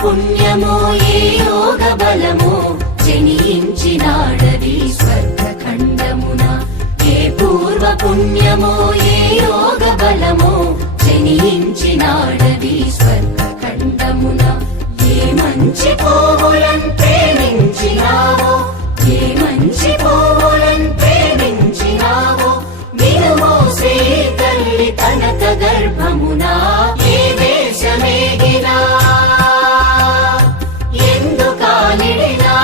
పుణ్యమో ఏ యోగ బలమో జనించినాడవి స్వర్గఖండమున ఏ పూర్వ పుణ్యమో ఏ యోగ బలమో జనించినాడవి స్వర్గఖండమున ఏ మంచి పోవులను ప్రేమించినావో ఏ మంచి పోవులను ప్రేమించినావో వినుమో శ్రీ తల్లి కనక గర్భమున ఏ దేశమేగినా ఎందుకాలిడినా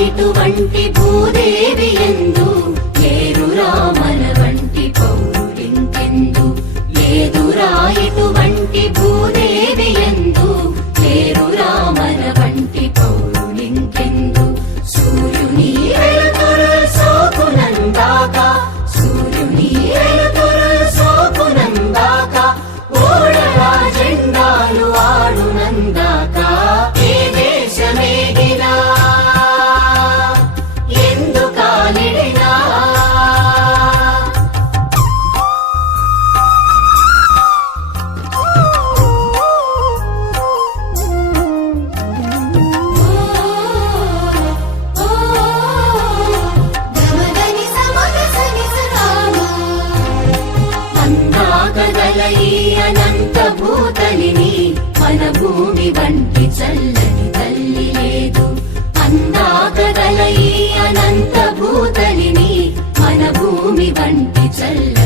ఇటువంటి భూదేవి ఎందు లేరురా మన వంటి పౌరులింకెందు లేదురా ఇటువంటి భూదేవి ఎందు లేరురా మన వంటి పౌరులింకెందు సూర్యుని వెలుతురు సోకునందాక సూర్యుని వెలుతురు సోకునందాక ఓడలా జెండాలు ఆడునందాక ఏ దేశమేగినా అనంత భూతలిని మన భూమి వంటి చల్లని తల్లి లేదు అందాకగల ఈ అనంత భూతలిని మన భూమి వంటి చల్లని